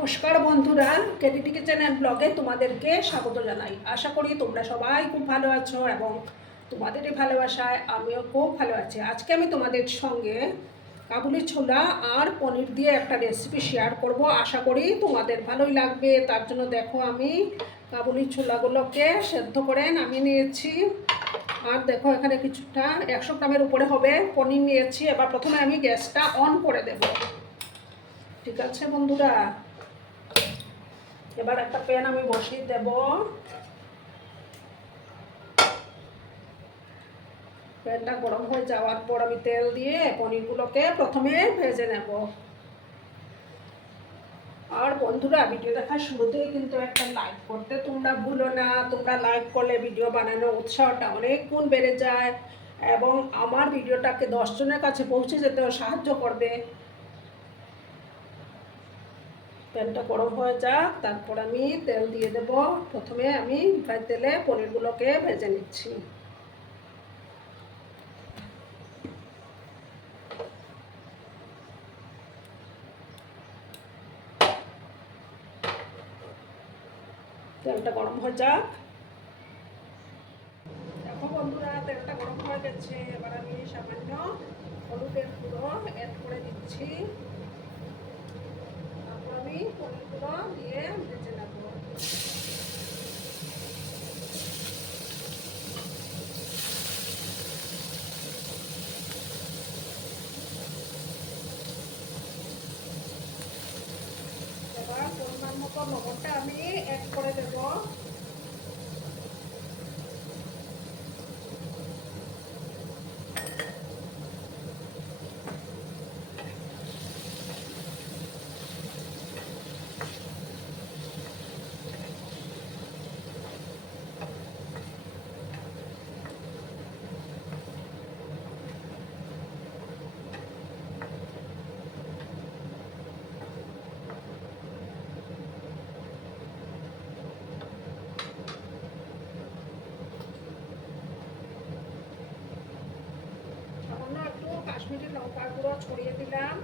নমস্কার বন্ধুরা কেটিটি কিচেন ব্লগে তোমাদেরকে স্বাগত জানাই। আশা করি তোমরা সবাই খুব ভালো আছো এবং তোমাদেরই ভালোবাসায় আমিও খুব ভালো আছি। আজকে আমি তোমাদের সঙ্গে কাবুলি ছোলা আর পনির দিয়ে একটা রেসিপি শেয়ার করব। আশা করি তোমাদের ভালোই লাগবে। তার জন্য দেখো আমি কাবুলি ছোলাগুলোকে সেদ্ধ করে নামিয়ে নিয়েছি। আর দেখো এখানে কিছুটা একশো গ্রামের উপরে হবে পনির নিয়েছি। এবার প্রথমে আমি গ্যাসটা অন করে দেব। ঠিক আছে বন্ধুরা? এবার একটা প্যান আমি বসিয়ে দেব। প্যানটা গরম হয়ে যাওয়ার পর আমি তেল দিয়ে পনিরগুলোকে প্রথমে ভেজে নেব। আর বন্ধুরা, ভিডিও দেখার শুরুতেই কিন্তু একটা লাইক করতে তোমরা ভুলো না। তোমরা লাইক করলে ভিডিও বানানোর উৎসাহটা অনেক গুণ বেড়ে যায় এবং আমার ভিডিওটাকে দশজনের কাছে পৌঁছে যেতেও সাহায্য করবে। তেলটা গরম হয়ে যাক, তারপর আমি তেল দিয়ে দেব। প্রথমে আমি ফ্রাই তেলে পনিরগুলোকে ভেজে নিচ্ছি। তেলটা গরম হয়ে যাক। দেখো বন্ধুরা, তেলটা গরম হয়ে গেছে। এবার আমি সামান্য হলুদের গুঁড়ো অ্যাড করে দিচ্ছি। দিয়ে ভেজে নেব এবার পরিমাণ মতো লবণটা আমি অ্যাড করে দেব। গুঁড়ো ছড়িয়ে দিলাম।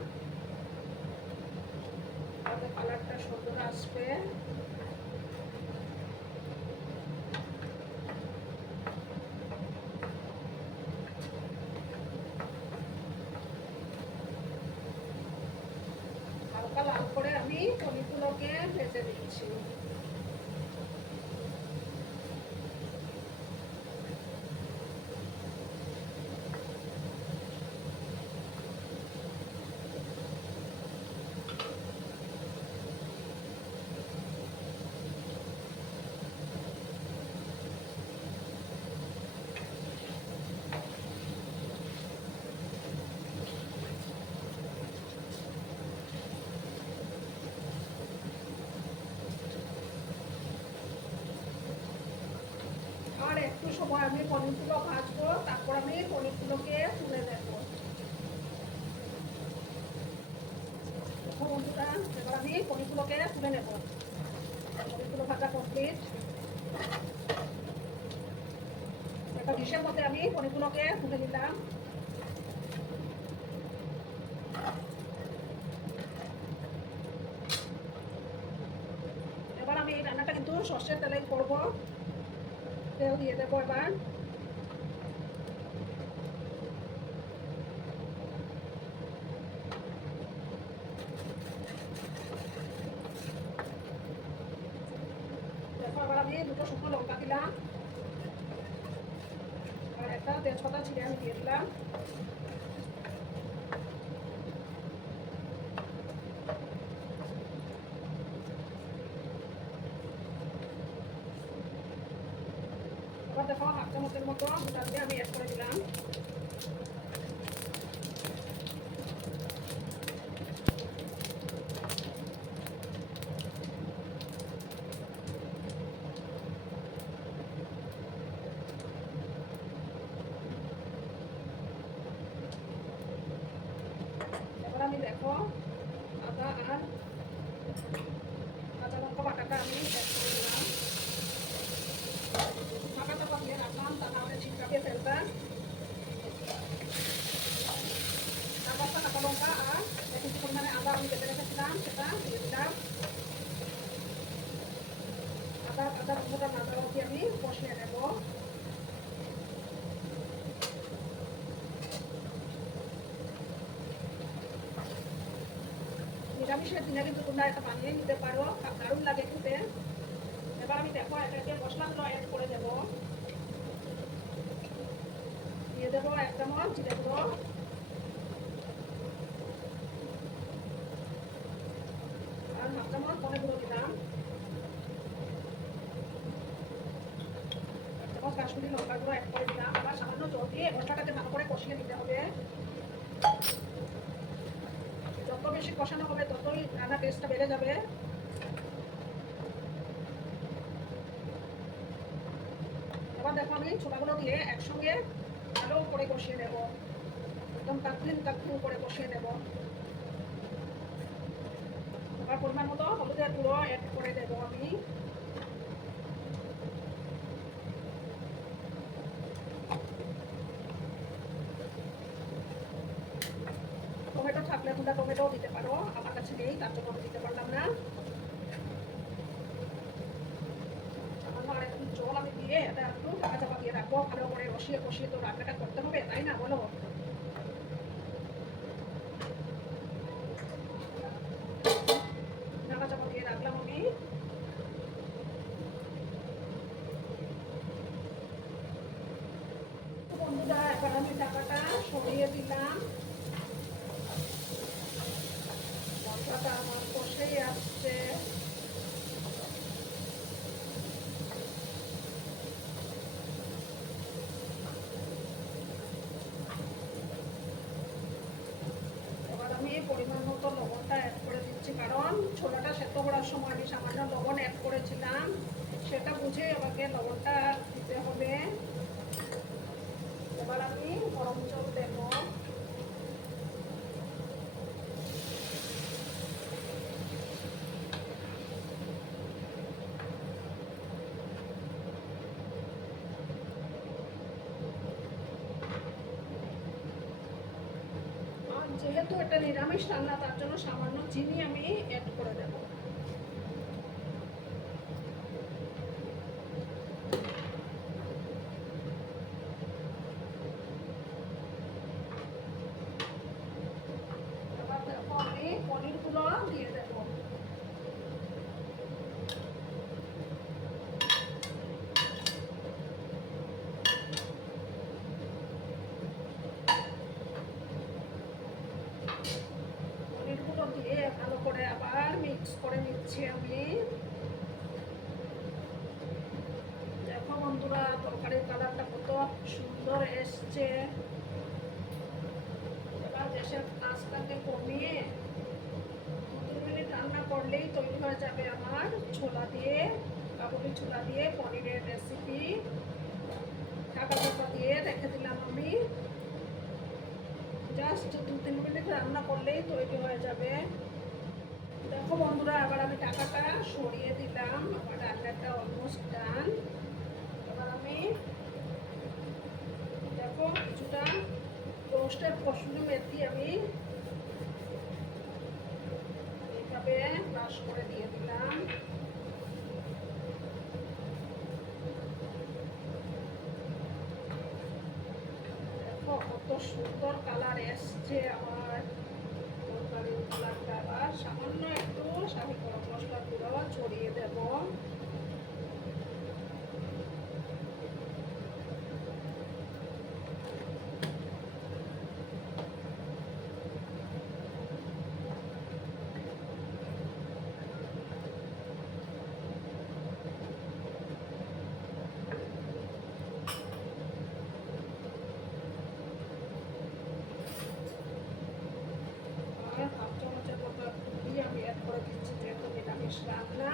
তাতে কালারটা সুন্দর আসবে। হালকা লাল করে আমি পনিরগুলোকে ভেজে দিচ্ছি আর একটু সময় আমি পনিরগুলো ভাজবো, তারপর আমি পনিরগুলোকে তুলে এবার আমি পনিরগুলোকে তুলে নেব। পনিরগুলো ভাজা কমপ্লিট একটা ডিশের মধ্যে আমি পনিরগুলোকে তুলে নিলাম। এবার আমি রান্নাটা কিন্তু সর্ষের তেলেই করব। তেল দিয়ে দেবো এবার এবার আমি দুটো শুকনো লঙ্কা দিলাম আর একটা তেজপাতা ছিঁড়ে আমি এবার দেখো হাফ চামচের মতো তাতে আমি অ্যাড করে দিলাম। নিরামিষের দিনে কিন্তু তোমরা এটা বানিয়ে নিতে পারো দারুণ লাগে খেতে। এবার আমি দেখো, এটাকে মশলাগুলো অ্যাড করে দেবো। দিয়ে দেবো এক চামচ জিরে দেবো চামচ গুঁড়ো এক করে দিলাম আবার সামান্য জল দিয়ে মশলাটাকে করে কষিয়ে নিতে হবে যত বেশি কষানো হবে ততই রান্নার টেস্টটা বেড়ে যাবে এবার দেখো আমি ছোলাগুলো দিয়ে একসঙ্গে ভালো করে কষিয়ে নেব একদম কাকলিন কাকলিন করে কষিয়ে নেব এবার পরিমাণ মতো হলুদের গুঁড়ো অ্যাড করে দেবো আমি। টমেটো থাকলে তোমরা টমেটোও দিতে পারো, আমার কাছে নেই, তার জন্য আমি দিতে পারলাম না। আর জল আমি দিয়ে এটা একটু চাপা চাপা দিয়ে রাখব, ভালো করে রসিয়ে কষিয়ে তো রান্নাটা করতে হবে, তাই না বলো ঢাকা চাপা দিয়ে রাখলাম আমি তো আমি টাকাটা সরিয়ে দিলাম। মশলাটা আমার কষেই আসছে। পরিমাণ মতো লবণটা অ্যাড করে দিচ্ছি, কারণ ছোলাটা সেদ্ধ করার সময় আমি সামান্য লবণ অ্যাড করেছিলাম। সেটা বুঝে আমাকে লবণটা দিতে হবে এবার আমি গরম জল দেবো এটা নিরামিষ রান্না তার জন্য সামান্য চিনি আমি অ্যাড করে দেব এবার দেখো আমি পনিরগুলো দিয়ে দেবো পনিরগুলো দিয়ে ভালো করে আবার মিক্স আমি দেখো বন্ধুরা, তরকারির কালারটা কত সুন্দর এসছে। এবার গ্যাসের আঁচটাকে কমিয়ে দু মিনিট রান্না করলেই তৈরি হয়ে যাবে আমার ছোলা দিয়ে কাবুলি ছোলা দিয়ে পনিরের রেসিপি ঢাকা চাপা দিয়ে রেখে দিলাম আমি। জাস্ট দু তিন মিনিট রান্না করলেই তৈরি হয়ে যাবে। দেখো বন্ধুরা আবার আমি টাকাটা সরিয়ে দিলাম। আমার রান্নাটা অলমোস্ট ডান এবার আমি দেখো কিছুটা রোস্টের কসুরি মেথি আমি এইভাবে ব্রাশ করে দিয়ে দিলাম। দেখো কত সুন্দর কালার এসছে আমার। কালারটা আবার সামান্য একটু শাহী গরম মশলা গুঁড়ো ছড়িয়ে দেব আর হাফ চামচের মতো ঘি আমি অ্যাড করে দিচ্ছি রান্না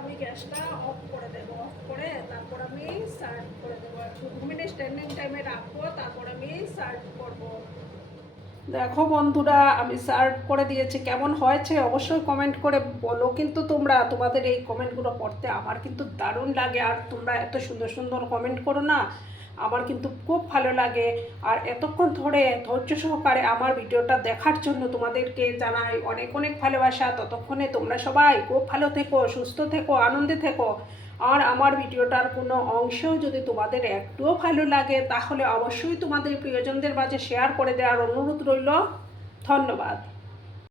আমি গ্যাসটা অফ করে দেবো অফ করে তারপর আমি সার্ভ করে দেবো। দু মিনিট স্ট্যান্ডিং টাইমে রাখব, তারপর আমি সার্ভ করব। দেখো বন্ধুরা, আমি সার্ভ করে দিয়েছি। কেমন হয়েছে অবশ্যই কমেন্ট করে বলো। কিন্তু তোমরা, তোমাদের এই কমেন্টগুলো পড়তে আমার কিন্তু দারুণ লাগে। আর তোমরা এত সুন্দর সুন্দর কমেন্ট করো না, আমার কিন্তু খুব ভালো লাগে। আর এতক্ষণ ধরে ধৈর্য সহকারে আমার ভিডিওটা দেখার জন্য তোমাদেরকে জানাই অনেক অনেক ভালোবাসা। ততক্ষণে তোমরা সবাই খুব ভালো থেকো, সুস্থ থেকো, আনন্দে থেকো। আর আমার ভিডিওটার কোনো অংশেও যদি তোমাদের একটুও ভালো লাগে, তাহলে অবশ্যই তোমাদের প্রিয়জনদের মাঝে শেয়ার করে দেওয়ার অনুরোধ রইল। ধন্যবাদ।